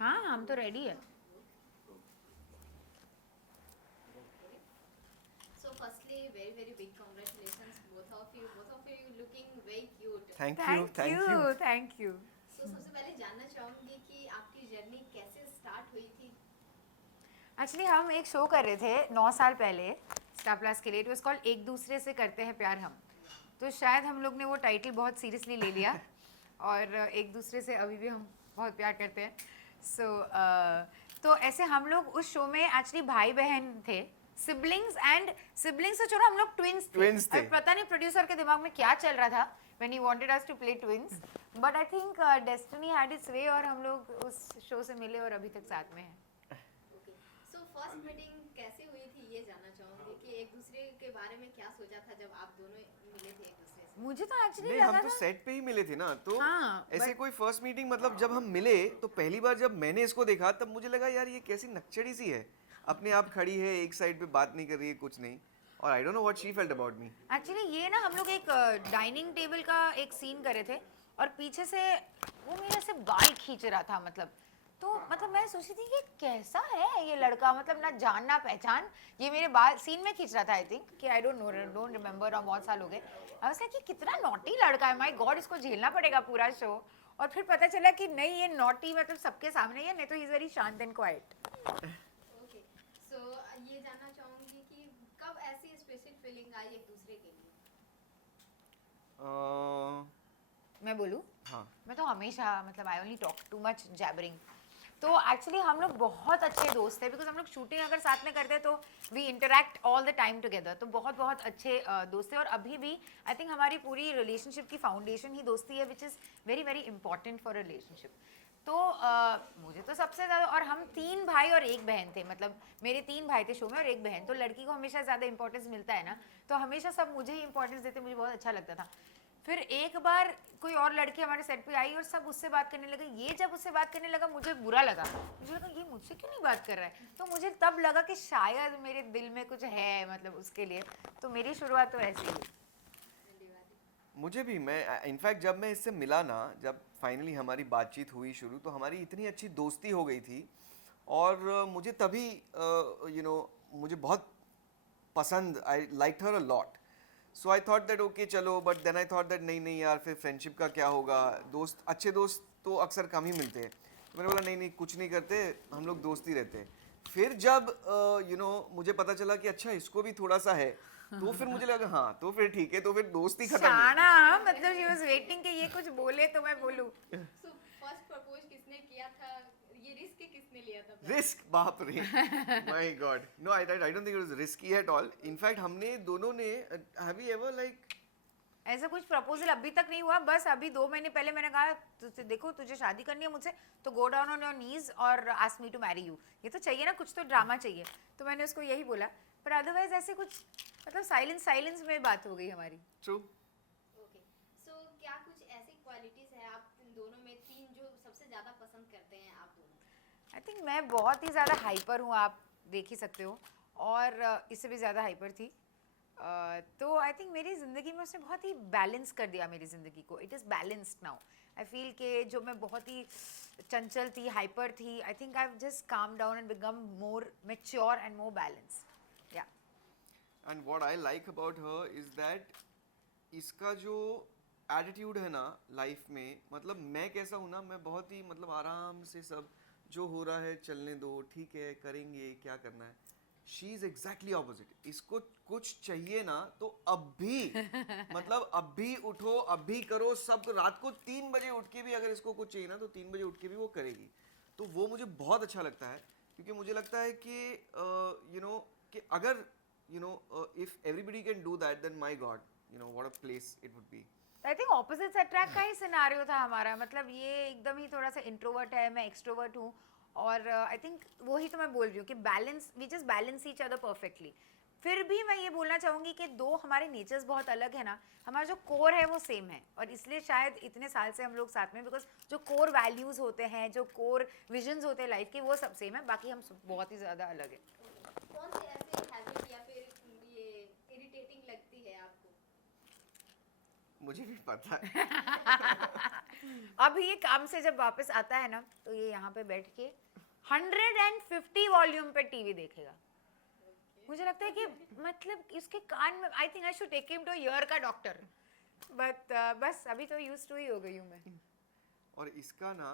हाँ हम तो रेडी है. So firstly, very very big congratulations both of you. Both of you looking very cute. Thank you thank thank you. You thank you. So सबसे पहले जानना चाहूंगी कि आपकी जर्नी कैसे स्टार्ट हुई थी. एक्चुअली हम एक शो कर रहे थे 9 साल पहले स्टार प्लस के लिए. इट वाज कॉल्ड एक दूसरे से करते हैं प्यार हम. तो शायद हम लोग ने वो टाइटल बहुत सीरियसली ले लिया और एक दूसरे से अभी भी हम बहुत प्यार करते हैं. तो ऐसे हम लोग उस शो में एक्चुअली भाई बहन थे. सिबलिंग्स तो छोड़ो, हम लोग ट्विंस थे. और पता नहीं प्रोड्यूसर के दिमाग में क्या चल रहा था when he wanted us to play twins, but I think destiny had its way और हम लोग उस शो से मिले और अभी तक साथ में हैं. Okay. So first meeting कैसे हुई थी ये जानना चाहूंगी कि एक दूसरे के बारे में क्या सोचा था जब आप दोनों मिले थे एक दूसरे से. मुझे तो एक्चुअली नहीं, लगा हम तो था सेट पे ही मिले थे ना, तो हाँ, ऐसे but- कोई फर्स्ट मीटिंग मतलब जब हम मिले तो पहली बार जब मैंने इसको देखा तब मुझे लगा यार ये कैसी नक्चड़ी सी है, अपने आप खड़ी है एक साइड पे, बात नहीं कर रही है, कुछ नहीं. और I don't know what she felt about me. Actually ये ना हम लोग एक डाइनिंग टेबल का एक सीन करे थे और पीछे से वो मेरे से बाल खींच रहा था. मतलब मैं सोची थी कि कैसा है ये लड़का, मतलब ना जान ना पहचान. ये मेरे बाल सीन में खींच रहा था. आई थिंक कि आई डोंट रिमेम्बर. और बहुत साल हो गए. आई वाज लाइक कि कितना नॉटी लड़का है, माय गॉड इसको झेलना पड़ेगा पूरा शो. और फिर पता चला कि नहीं, ये नॉटी मतलब सबके सामने ही है, नहीं तो ही इज वेरी शांत एंड क्वाइट. Okay. So ये जानना चाहूंगी कि कब ऐसी स्पेशल फीलिंग आई एक दूसरे के लिए. मैं बोलूँ, हाँ, मैं तो हमेशा मतलब I only talk too much jabbering. तो एक्चुअली हम लोग बहुत अच्छे दोस्त थे, बिकॉज हम लोग शूटिंग अगर साथ में करते तो we interact all the time together. तो बहुत बहुत अच्छे दोस्त थे और अभी भी आई थिंक हमारी पूरी रिलेशनशिप की फाउंडेशन ही दोस्ती है, which is very very important for relationship. तो मुझे तो सबसे ज़्यादा, और हम 3 भाई और 1 बहन थे. मतलब मेरे 3 भाई थे शो में और 1 बहन. तो लड़की को हमेशा ज़्यादा इंपॉर्टेंस मिलता है ना, तो हमेशा सब मुझे ही इंपॉर्टेंस देते. मुझे बहुत अच्छा लगता था. फिर एक बार कोई और लड़की हमारे सेट पे आई और सब उससे बात करने लगे. ये जब उससे बात करने लगा मुझे बुरा लगा. मुझे लगा ये मुझसे क्यों नहीं बात कर रहा है. तो मुझे तब लगा कि शायद मेरे दिल में कुछ है मतलब उसके लिए. तो मेरी शुरुआत तो ऐसी हुई. मुझे भी, मैं इनफैक्ट जब मैं इससे मिला ना, जब फाइनली हमारी बातचीत हुई शुरू, तो हमारी इतनी अच्छी दोस्ती हो गई थी. और मुझे तभी मुझे बहुत पसंद, I like her a lot. So I thought that okay चलो, but then I thought that नहीं नहीं यार, फिर फ्रेंडशिप का क्या होगा. दोस्त, अच्छे दोस्त तो अक्सर कम ही मिलते हैं. तो मैंने बोला नहीं नहीं, कुछ नहीं करते, हम लोग दोस्ती रहते हैं. फिर जब मुझे पता चला कि अच्छा इसको भी थोड़ा सा है, तो फिर मुझे लगा हाँ तो फिर ठीक है, तो फिर दोस्ती खत्म नहीं. शाना, मतलब शी वाज वेटिंग कि ये कुछ बोले तो मैं बोलूं. So first प्रपोज किसने किया था, ये रिस्क किसने लिया था. रिस्क, बाप रे, my god. No, I don't think it was risky at all. In fact हमने दोनों ने, हैव यू एवर लाइक, ऐसा कुछ प्रपोजल अभी तक नहीं हुआ. बस अभी 2 महीने पहले मैंने कहा तुझे, देखो तुझे शादी करनी है मुझसे तो go down on your knees और ask me to marry you. ये तो चाहिए ना, कुछ तो ड्रामा चाहिए. तो मैंने उसको यही बोला. पर अदरवाइज ऐसे कुछ मतलब साइलेंस में बात हो गई हमारी. ट्रू. ओके. सो क्या कुछ ऐसी क्वालिटीज है आप दोनों में, 3 जो सबसे ज्यादा पसंद करते हैं आप दोनों. आई थिंक मैं बहुत ही ज़्यादा हाइपर हूँ, आप देख ही सकते हो. और इससे भी ज़्यादा हाइपर थी. तो आई थिंक मेरी ज़िंदगी में उसने बहुत ही बैलेंस कर दिया मेरी ज़िंदगी को. It is balanced now. I feel कि जो मैं बहुत ही चंचल थी, हाइपर थी, I think I have just calm down and become more mature and more balanced. Yeah and what I like about her is that इसका जो एटीट्यूड है ना लाइफ में, मतलब मैं कैसा हूँ ना, मैं बहुत ही मतलब आराम से सब जो हो रहा है चलने दो, ठीक है करेंगे क्या करना है. She is exactly opposite. इसको कुछ चाहिए ना तो अब भी मतलब अब भी उठो, अब भी करो. सब रात को 3 बजे उठ के भी अगर इसको कुछ चाहिए ना तो 3 बजे उठ के भी वो करेगी. तो वो मुझे बहुत अच्छा लगता है, क्योंकि मुझे लगता है कि कि अगर if everybody can do that, then my god, what a place it would be. I think opposites attract का ही सिनारियो था हमारा. मतलब ये एकदम ही थोड़ा सा इंट्रोवर्ट है, मैं एक्सट्रोवर्ट हूँ. और आई थिंक वही तो मैं बोल रही हूँ कि balance, we just balance each other perfectly. फिर भी मैं ये बोलना चाहूँगी कि दो हमारे नेचर्स बहुत अलग है ना, हमारा जो कोर है वो सेम है. और इसलिए शायद इतने साल से हम लोग साथ में, बिकॉज जो कोर वैल्यूज़ होते हैं, जो कोर विजन्स होते हैं लाइफ के, वो सब सेम है. बाकी हम बहुत ही ज़्यादा अलग है. कौन सी ऐसी हैबिट या फिर ये इरिटेटिंग लगती है आपको. मुझे भी पता है। अब ये काम से जब वापस आता है ना तो ये यहाँ पे बैठ के 150 वॉल्यूम पे टीवी देखेगा। मुझे लगता है कि मतलब इसके कान में I think I should take him to ear का डॉक्टर, बट बस अभी तो यूज्ड टू ही हो गई हूँ मैं। और इसका ना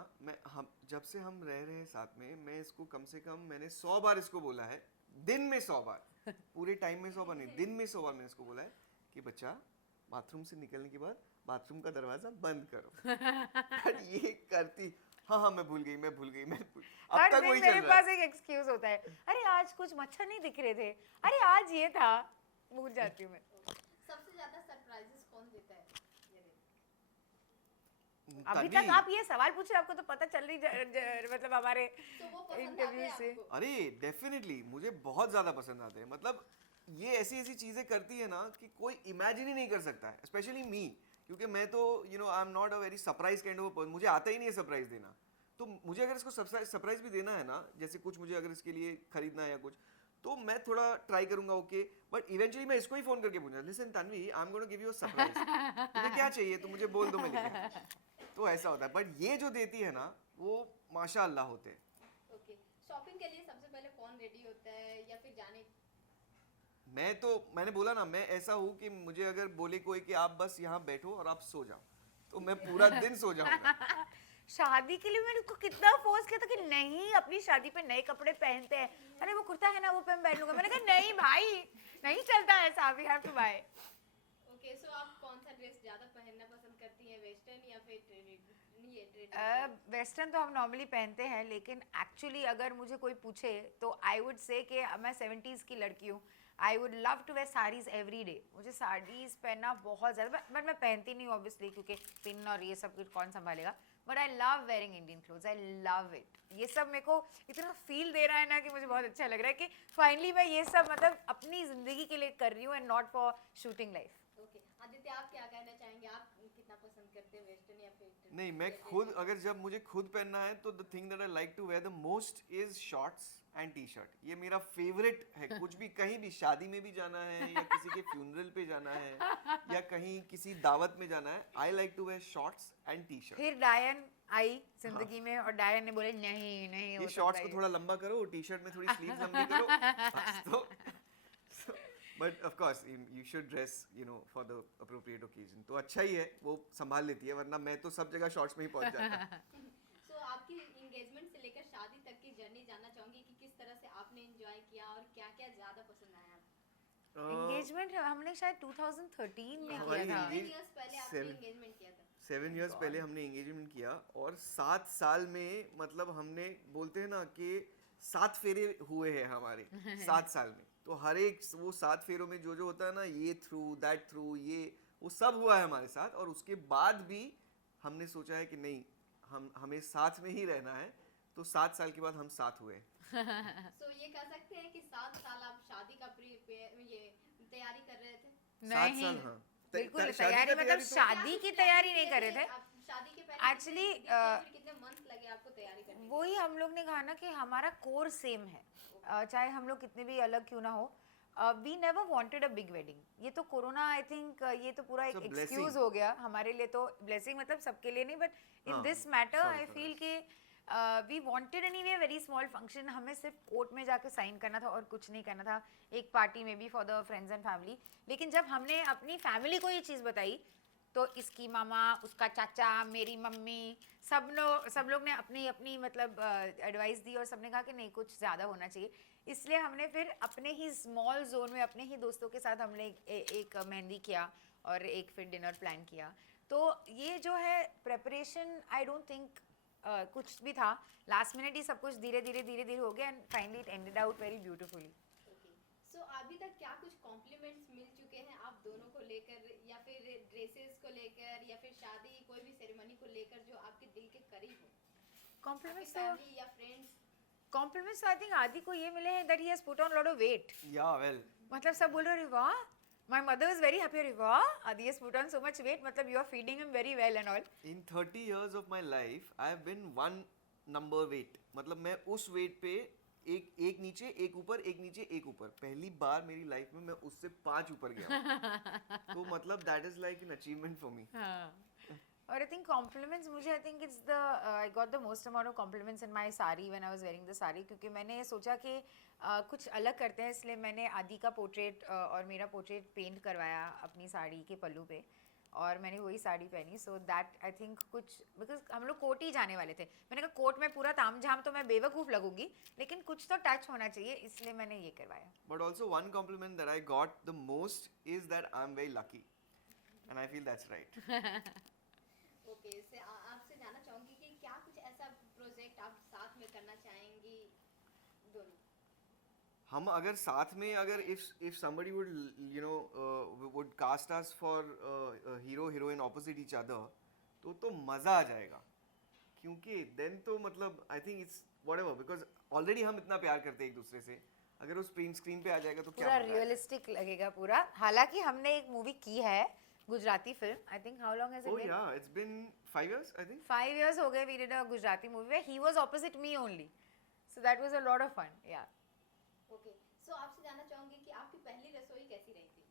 हम जब से हम रह रहे हैं साथ में, मैं इसको कम से कम मैंने 100 बार इसको बोला है, दिन में 100 बार, पूरे टाइम में 100 बार नहीं, दिन में 100 बार मैंने इसको बोला है कि बच्चा बाथरूम से निकलने के बाद बाथरूम का दरवाजा बंद करो। पर ये करती, हाँ मैं भूल गई अब हर तक दिन वही मेरे चल रहा पास है। एक एक्सक्यूज होता है, अरे आज कुछ मच्छर नहीं दिख रहे थे, अरे आज ये था, भूल जाती हूँ मैं। सबसे ज्यादा सरप्राइजेस कौन देता है ये दिन? अभी तन्वी, तक आप ये सवाल पूछ रहे, आपको तो पता चल रही मतलब हमारे तो वो पसंद आते इंटरव्यू हैं से। आपको? अरे डेफिनेटली मुझे बहुत ज्यादा पसंद आते हैं। मतलब ये ऐसी ऐसी चीजें करती है ना कि कोई इमेजिन ही नहीं कर सकता है, स्पेशली मी, क्योंकि मैं तो I am not a very surprise kind of person, मुझे आता ही नहीं है सरप्राइज देना। तो मुझे अगर इसको सरप्राइज भी देना है ना, जैसे कुछ मुझे अगर इसके लिए खरीदना है या कुछ, तो मैं थोड़ा ट्राई करूंगा, ओके, बट इवेंचुअली मैं इसको ही फोन करके पूछूंगा, listen Tanvi, I am going to give you a surprise, तुम्हें क्या चाहिए तो मुझे बोल दो, मैं लेके आऊं। तो ऐसा होता है। बट ये जो देती है ना वो माशाअल्लाह होते हैं। ओके, शॉपिंग के लिए सबसे पहले कौन रेडी होता है या फिर जाने? मैंने बोला ना, मैं ऐसा हूँ कि मुझे अगर बोले कोई कि आप बस यहाँ बैठो और आप सो जाओ, तो मैं पूरा दिन सो जाऊंगा। शादी के लिए मैंने उसको कितना फोर्स किया था कि नहीं अपनी शादी पे नए कपड़े पहनते हैं, अरे वो कुर्ता है ना वो पे मैं पहन लूंगा, मैंने कहा नहीं भाई नहीं चलता ऐसा, we have to buy. Okay, so आप कौन सा ड्रेस ज्यादा पहनना पसंद करती हैं, वेस्टर्न या फिर ट्रेडिशनल? वेस्टर्न तो हम नॉर्मली पहनते हैं, लेकिन एक्चुअली अगर मुझे कोई पूछे तो आई वुड से कि मैं 70s की लड़की हूँ, I would love to wear saris every day. मुझे साड़ीज पहनना बहुत ज़्यादा, बट मैं पहनती नहीं ऑब्वियसली क्योंकि पिन और ये सब कुछ कौन संभालेगा, but I love wearing Indian clothes, I love it. ये सब मेरे को इतना फील दे रहा है ना कि मुझे बहुत अच्छा लग रहा है कि फाइनली मैं ये सब मतलब अपनी ज़िंदगी के लिए कर रही हूँ and not for shooting life. Okay, Aditya आप क्या कहना चाहेंगे? आप कितना पसंद करते हैं, वेस्टर्न या फिर नहीं, मैं खुद अगर जब मुझे खुद पहनना है तो the thing that I like to wear the most is shorts and T shirt. ये मेरा फेवरेट है। कुछ भी कहीं भी शादी में भी जाना है या किसी के फ्यूनरल पे जाना है या कहीं किसी दावत में जाना है, I like to wear shorts and T shirt. फिर डायन आई जिंदगी में और डायन ने बोले नहीं नहीं ये हो शॉर्ट्स सकता को ये। थोड़ा लंबा करो, टी शर्ट में थोड़ी स्लीव्स लंबी करो, बस। तो but of course you should dress for the appropriate occasion. तो अच्छा ही है, वो संभाल लेती है, वरना मैं तो सब जगह शॉर्ट्स में ही पहुंच जाता। सो आपकी एंगेजमेंट से लेकर शादी तक की जर्नी जानना चाहूंगी कि किस तरह से आपने एंजॉय किया और क्या क्या ज्यादा पसंद आया? एंगेजमेंट हमने शायद 2013 में हमारी किया था। 7 इयर्स पहले आपने seven- एंगेजमेंट किया था। 7 इयर्स पहले हमने एंगेजमेंट किया और 7 साल में मतलब हमने, बोलते हैं ना कि 7 फेरे हुए हैं हमारे 7 साल में। तो हर एक वो 7 फेरों में जो जो होता है ना, ये थ्रू दैट थ्रू, ये वो सब हुआ है हमारे साथ। और उसके बाद भी हमने सोचा है कि नहीं, हमें साथ में ही रहना है। तो 7 साल के बाद हम साथ हुए। सो ये कह सकते हैं कि 7 साल आप शादी का ये तैयारी कर रहे थे? 7 नहीं साल, हाँ। बिल्कुल शादी तैयारी का मतलब तो- शादी की तैयारी नहीं कर रहे थे। आप शादी के पहले Actually, कितने मंथ लगे आपको तैयारी करने में? वही हम लोग ने कहा ना कि हमारा कोर सेम है, चाहे हम लोग कितने भी अलग क्यों ना हो। We never wanted a big wedding. ये तो कोरोना आई थिंक ये तो पूरा एक It's a blessing. एक्सक्यूज हो गया हमारे लिए। तो ब्लेसिंग मतलब सबके लिए नहीं, बट इन हाँ, this matter sorry I for feel कि we wanted anyway very small function. हमें सिर्फ कोर्ट में जाके साइन करना था और कुछ नहीं करना था, एक पार्टी में भी for the friends and family. लेकिन जब हमने अपनी फैमिली को ये चीज़ बताई तो इसकी मामा, उसका चाचा, मेरी मम्मी, सब लोग ने अपनी अपनी मतलब एडवाइस दी और सबने कहा कि नहीं कुछ ज़्यादा होना चाहिए। इसलिए हमने फिर अपने ही स्मॉल जोन में अपने ही दोस्तों के साथ हमने एक मेहंदी किया और एक फिर डिनर प्लान किया। तो ये जो है प्रेपरेशन आई डोंट थिंक कुछ भी था, लास्ट मिनट ही सब कुछ धीरे धीरे हो गया and finally it ended out very beautifully. So अभी तक क्या कुछ कॉम्प्लीमेंट्स मिल चुके हैं आप दोनों को लेकर, या फिर ड्रेसेस को लेकर, या फिर शादी कोई भी सेरेमनी को लेकर जो आपके दिल के करीब हो? कॉम्प्लीमेंट्स फैमिली या friends? Compliments I think Aadi को ये मिले हैं that he has put on lot of weight. Yeah, well, मतलब सब बोल रहे हैं वाह, my mother is very happy, अरे वाह Aadi has put on so much weight, मतलब you are feeding him very well and all. in 30 years of my life I have been one number weight। मतलब मैं उस वेट पे एक नीचे एक ऊपर एक नीचे एक ऊपर, पहली बार मेरी लाइफ में मैं उससे 5 ऊपर गया हूँ। तो मतलब that is like an achievement for me. और आई थिंक कॉम्प्लीमेंट्स मुझे I think it's the I got the most amount of compliments in my sari when I was wearing the sari, क्योंकि मैंने सोचा कि कुछ अलग करते हैं, इसलिए मैंने आदि का पोर्ट्रेट और मेरा पोर्ट्रेट पेंट करवाया अपनी साड़ी के पल्लू पे, और मैंने वही साड़ी पहनी। सो दैट आई थिंक कुछ, बिकॉज हम लोग कोट ही जाने वाले थे, मैंने कहा कोट में पूरा ताम झाम तो मैं बेवकूफ़ लगूंगी, लेकिन कुछ तो टच होना चाहिए, इसलिए मैंने ये करवाया। But also one compliment that I got the most is that I'm very lucky, and I feel that's right. Okay, से आपसे जानना चाहूंगी कि क्या कुछ ऐसा प्रोजेक्ट आप साथ में करना चाहेंगी दोनों? हम अगर साथ में अगर if somebody would would cast us for hero heroine opposite each other, तो मज़ा आ जाएगा, क्योंकि then तो मतलब I think it's whatever, because already हम इतना प्यार करते हैं एक दूसरे से, अगर वो स्क्रीन पे आ जाएगा तो क्या पूरा मजा आएगा। रियलिस्टिक लगेगा पूरा। हालांकि हमने एक मूवी की है Gujarati film, I think how long has it Oh been? yeah, it's been 5 years I think. 5 years हो गए। We did a Gujarati movie where he was opposite me only, so that was a lot of fun. Yeah okay, so आपसे जानना चाहूंगी कि आपकी पहली रसोई कैसी रही थी?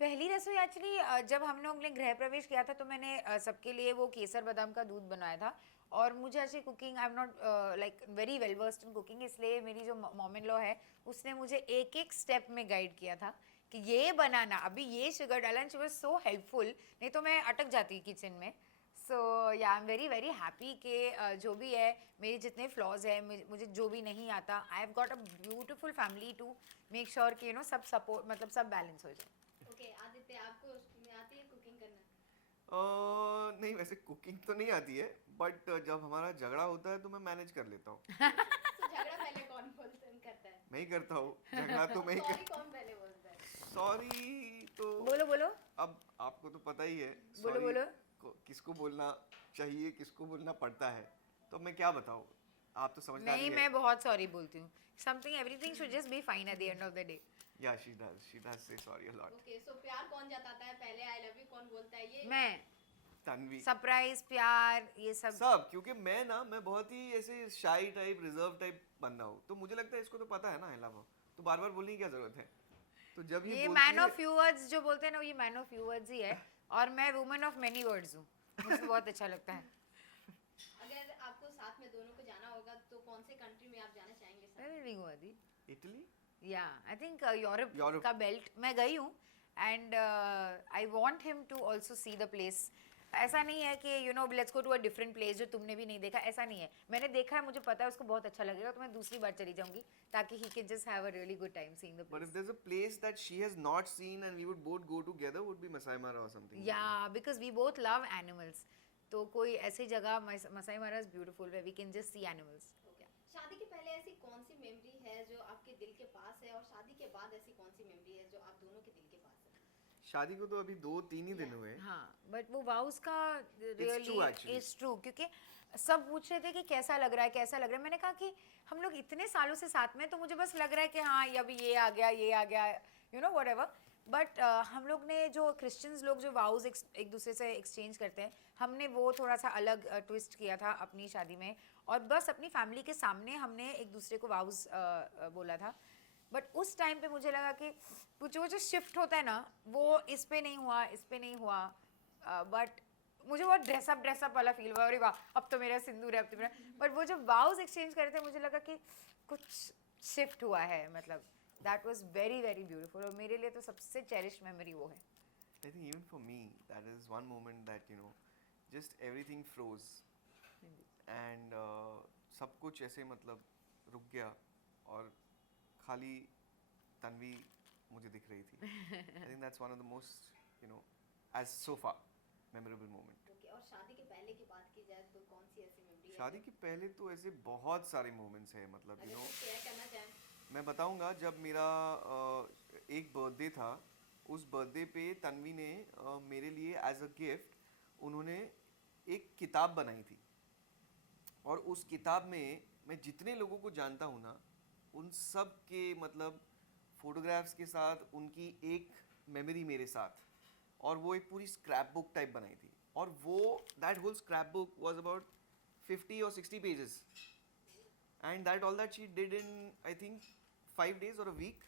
पहली रसोई एक्चुअली जब हम लोग ने गृह प्रवेश किया था तो मैंने सबके लिए वो केसर बादाम का दूध बनाया था, और मुझे ऐसे cooking I am not like very well versed in cooking, इसलिए मेरी जो मॉम इन लॉ है उसने मुझे एक एक स्टेप में गाइड किया था कि ये बनाना, अभी ये शुगर डाला, and she was so helpful, नहीं तो मैं अटक जाती किचन में। सो या I am very very happy कि जो भी है, मेरे जितने फ्लॉज है, मुझे जो भी नहीं आता, I have got a beautiful family to make sure कि सब सपोर्ट, मतलब सब बैलेंस हो जाए। ओके, आदित्य आपको आती है कुकिंग करना? नहीं, वैसे कुकिंग तो नहीं आती है, बट जब हमारा झगड़ा होता है तो मैं मैनेज कर लेता हूँ। तो झगड़ा पहले कौन करता है? मैं ही करता हूँ झगड़ा, तो मैं ही सॉरी कौन पहले बोलता है? सॉरी तो बोलो बोलो अब आपको तो पता ही है बोलो sorry बोलो। किसको बोलना चाहिए, किसको बोलना पड़ता है, तो मैं क्या बताऊँ, आप तो समझदार नहीं, ही है। मैं बहुत सॉरी बोलती हूँ। Something everything should just be fine at the end of the day. Yeah, she does say sorry a lot. Okay, so प्यार कौन जताता है पहले? आई लव यू कौन बोलता है? ये मैं तन्वी सरप्राइज, प्यार, ये सब सब, क्योंकि मैं बहुत ही ऐसे शाई टाइप, रिजर्व टाइप बंदा हूँ, तो मुझे लगता है इसको तो पता है ना आई लव, तो बार बार बोलने की क्या जरूरत है। तो जब ये बोलती मैन है- ऑफ फ्यू वर्ड्स जो बोलते हैं ना, ये मैन ऑफ फ्यू वर्ड्स ही है, और मैं वुमन ऑफ मेनी वर्ड्स हूँ, मुझे बहुत अच्छा लगता है। अगर आपको साथ में दोनों को जाना होगा तो कौन से कंट्री में आप जाना चाहेंगे साथ? मैं नहीं हुआ दी। इटली। या आई थिंक यूरोप Europe. का बेल्ट मैं गई हूँ, and I want him to also see the place. ऐसा नहीं है कि let's go to a different place जो तुमने भी नहीं देखा, ऐसा नहीं है। मैंने देखा है, मुझे पता है उसको बहुत अच्छा लगेगा, तो मैं दूसरी बार चली जाऊंगी ताकि he can just have a really good time seeing the But place. if there's a place that she has not seen and we would both go together, would be Masai Mara or something. या because we both love animals, तो कोई ऐसी जगह Masai Mara is beautiful where we can just see animals. शादी के पहले ऐसी कौन सी मेमोरी है जो आपके दिल के पास है, और शादी के बाद ऐसी कौन सी मेमोरी है जो आप दोनों के दिल के पास है? शादी को तो अभी 2-3 ही दिन हुए हैं। हाँ, बट वो वाउस का true really actually. Is true, क्योंकि सब पूछ रहे थे कि कैसा लग रहा है, कैसा लग रहा है। मैंने कहा कि हम लोग इतने सालों से साथ में, तो मुझे बस लग रहा है कि हाँ, ये अभी ये आ गया व्हाटएवर। बट हम लोग ने जो क्रिश्चियंस लोग जो वाउस एक दूसरे से एक्सचेंज करते हैं, हमने वो थोड़ा सा अलग ट्विस्ट किया था अपनी शादी में, और बस अपनी फैमिली के सामने हमने एक दूसरे को वाउस बोला था। बट उस टाइम पे मुझे लगा कि वो जो शिफ्ट होता है ना, वो इस पे नहीं हुआ, बट मुझे बहुत ड्रेसअप वाला फील हुआ, अरे वाह अब तो मेरा सिंदूर है, अब तो मेरा। बट वो जो वाउस एक्सचेंज कर रहे थे, मुझे लगा कि कुछ शिफ्ट हुआ है, मतलब that was very very beautiful, और मेरे लिए तो सबसे चेरिश मेमोरी वो है। I think even for me, that is one moment that just everything froze and सब कुछ ऐसे मतलब रुक गया और खाली तन्वी मुझे दिख रही थी। I think that's one of the most as so far memorable moment. Okay, और शादी के पहले की बात की जाए तो कौन सी ऐसी मेमोरी है? शादी के पहले तो ऐसे बहुत सारे moments हैं, मतलब अगर कुछ शेयर करना चाहें। मैं बताऊंगा। जब मेरा एक बर्थडे था, उस बर्थडे पे तन्वी ने मेरे लिए एज अ गिफ्ट उन्होंने एक किताब बनाई थी, और उस किताब में मैं जितने लोगों को जानता हूँ ना, उन सब के मतलब फोटोग्राफ्स के साथ उनकी एक मेमोरी मेरे साथ, और वो एक पूरी स्क्रैप बुक टाइप बनाई थी, और वो that whole scrap book was about 50 or 60 pages, and that all that she did in I think 5 days or a week.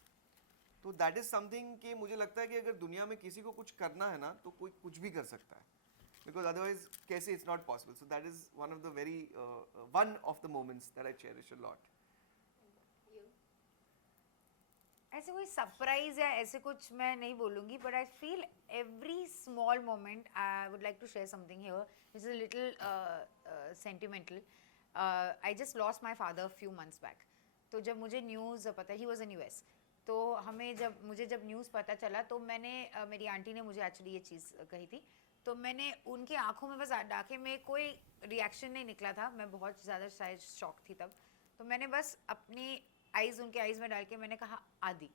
तो that is something कि मुझे लगता है कि अगर दुनिया में किसी को कुछ करना है ना तो कोई कुछ भी कर सकता है, because otherwise कैसे it's not possible. So that is one of the very one of the moments that I cherish a lot. You. ऐसे कोई सरप्राइज या ऐसे कुछ मैं नहीं बोलूँगी, but I feel every small moment. I would like to share something here which is a little sentimental. I just lost my father few months back. तो जब मुझे न्यूज़ पता, ही वॉज इन US, तो मुझे जब news पता चला तो मैंने मेरी आंटी ने मुझे एक्चुअली ये चीज़ कही थी, तो मैंने उनकी आंखों में बस डाके में कोई रिएक्शन नहीं निकला था. मैं बहुत ज़्यादा शायद शॉक थी तब. तो मैंने बस अपनी आइज़ उनके आइज़ में डाल के मैंने कहा आदि,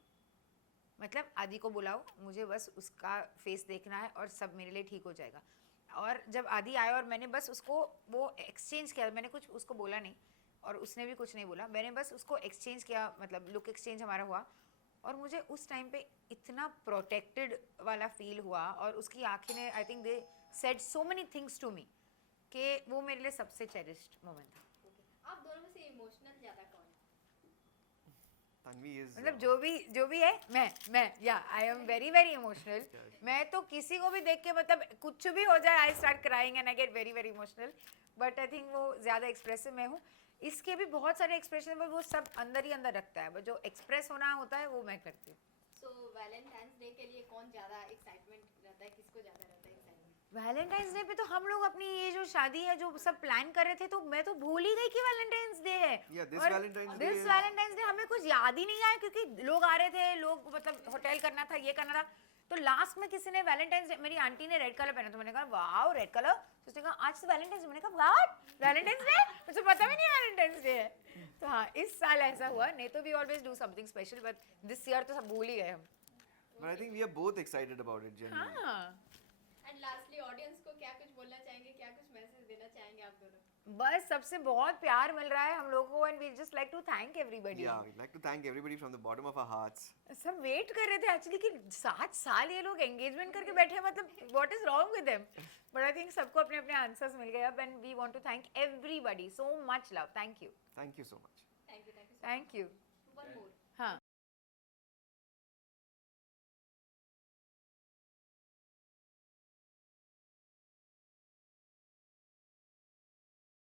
मतलब आदि को बुलाओ, मुझे बस उसका फेस देखना है और सब मेरे लिए ठीक हो जाएगा. और जब आदि आया और मैंने बस उसको वो एक्सचेंज किया, मैंने कुछ उसको बोला नहीं और उसने भी कुछ नहीं बोला, मैंने बस उसको एक्सचेंज किया, मतलब लुक एक्सचेंज हमारा हुआ. और मुझे उस टाइम पे इतना प्रोटेक्टेड वाला फील हुआ और उसकी आंखें ने, I think they said so many things to me, कि वो मेरे लिए सबसे चेरिश्ड मोमेंट था. Okay. आप दोनों में से इमोशनल ज्यादा कौन है? Tanvi is मतलब जो भी है, मैं या I am very very emotional. मैं तो किसी को भी देख के, मतलब कुछ भी हो जाए, I start crying and I get very very emotional. But I think वो ज़्यादा एक्सप्रेसिव मैं हूँ. इसके भी बहुत सारे एक्सप्रेशन, वो सब अंदर ही अंदर रखता है, जो एक्सप्रेस होना होता है वो मैं करती हूँ. सो वैलेंटाइंस डे के लिए कौन ज्यादा एक्साइटमेंट रहता है, किसको ज्यादा रहता है एक्साइटमेंट? वैलेंटाइंस डे पे तो हम लोग अपनी ये जो शादी है जो सब प्लान कर रहे थे, तो मैं तो भूल ही गई कि वैलेंटाइंस डे है. Yeah, this और Valentine's Day this is- Valentine's Day हमें कुछ याद ही नहीं आया, क्योंकि लोग आ रहे थे, लोग मतलब होटल करना था, ये करना था. तो लास्ट में किसी ने वैलेंटाइंस डे, मेरी आंटी ने रेड कलर पहना, तो मैंने कहा वाओ रेड कलर. तो उसने कहा आज तो वैलेंटाइंस डे. मैंने कहा व्हाट वैलेंटाइंस डे, मुझे पता भी नहीं वैलेंटाइंस डे है. तो हाँ, इस साल ऐसा हुआ. नहीं तो we always do something special, but this year तो सब भूल ही गए हम. But I think we are both excited about it genuinely. हाँ, एंड लास्टली ऑडियंस को क्या कुछ बोलना चाहेंगे, क्या कुछ मैसेज देना चाहेंगे आप दोनों? बस सबसे बहुत प्यार मिल रहा है हम लोगों को, and we just like to thank everybody. Yeah, we'd like to thank everybody from the bottom of our hearts. सब वेट कर रहे थे एक्चुअली कि 7 साल ये लोग एंगेजमेंट करके बैठे हैं, मतलब what is wrong with them. But I think सबको अपने अपने आंसर्स मिल गए अब, and we want to thank everybody. So much love. Thank you. Thank you so much. Thank you. Thank you. One more.